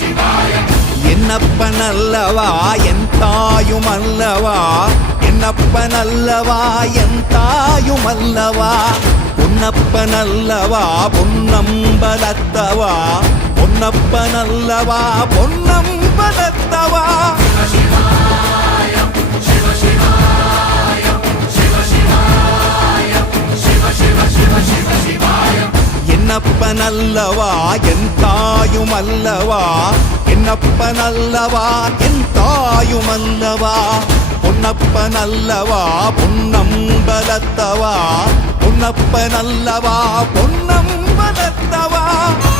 என்னப்பனல்லவா என் தாயுமல்லவா, என்னப்பனல்லவா என் தாயுமல்லவா, பொன்னப்பனல்லவா பொன்னம்பலத்தவா, பொன்னப்பனல்லவா பொன்னம்பலத்தவா. என்னப்பனல்லவா என் தாயுமல்லவா, என்னப்பனல்லவா என் தாயுமல்லவா, பொன்னப்பனல்லவா பொன்னம்பலத்தவா, பொன்னப்பனல்லவா பொன்னம்பலத்தவா.